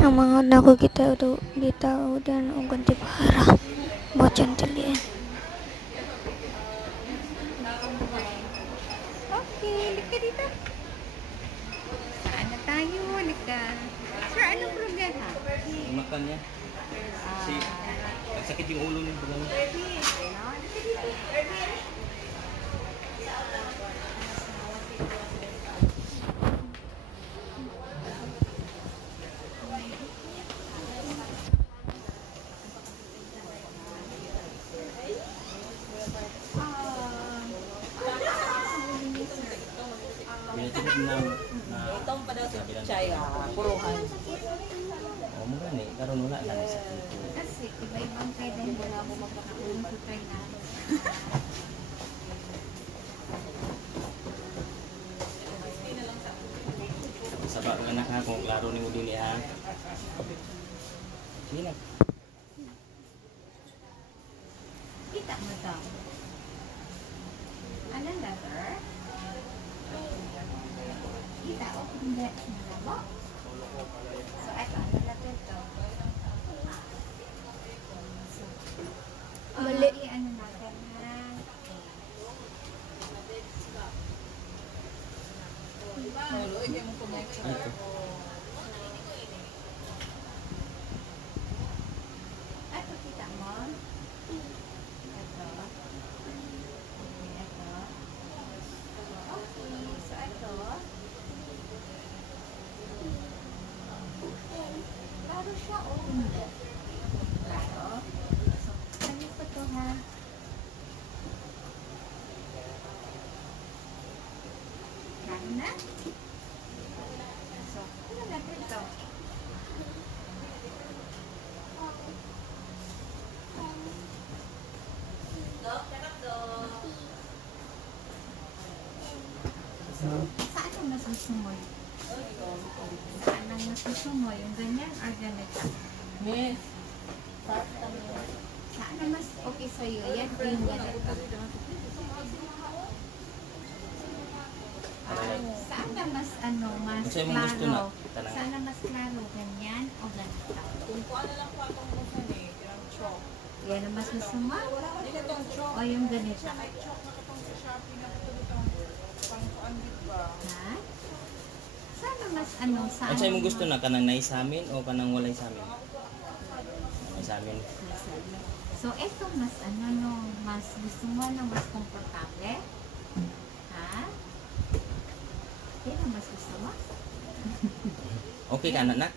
Ang mga nako kita dan o ganti para bocan tilian. Okay, lika dito. Saan na tayo? Lika. Sir, anong problema? Makan niya. Kasi nagsakit yung ulo niya. Binatibig na Itong pa daw sa chaya, puruhan. oh, mo gani karon wala lang sakit. Kasi iba-ibang kayo dahil wala ako magpakakulong sa try na. Sabak ka anak ha kung klaro ni mo dili ha. Sige na. Kita mo to. Anong letter? Kita o hindi. Nalabo? So, eto, ano letter to? Mali. Ano natin ha? Lolo, hindi mo connect sa Ito. Eto, kita mo? Eto. Eto. Okay, so eto. Klaro siya o hindi? Klaro? So, ano pa to ha? Klaro na? So, ano natin to? Saan ang nasusumoy? Saan ang nasusumoy? Yung ganyan or ganito? Miss. Saan ang mas okay sa'yo? Yan o yung ganito? Saan ang mas mas Kasi mo gusto na, klaro? tanang. Saan ang mas klaro? Ganyan o ganito? Kung ano lang pa itong busan eh, yung chalk. Yan ang mas gusto mo? Hindi na itong chalk. O yung ganito? May chalk na itong sa Shopee na ito itong pang-kuan ba? Ha? Saan ang mas saan? Ano sa imong gusto na kanang naisamin o kanang walay samin? Naisamin. So, ito mas mas gusto mo na mas komportable? Ha? Yan ang mas gusto mo? Okay ka na nak?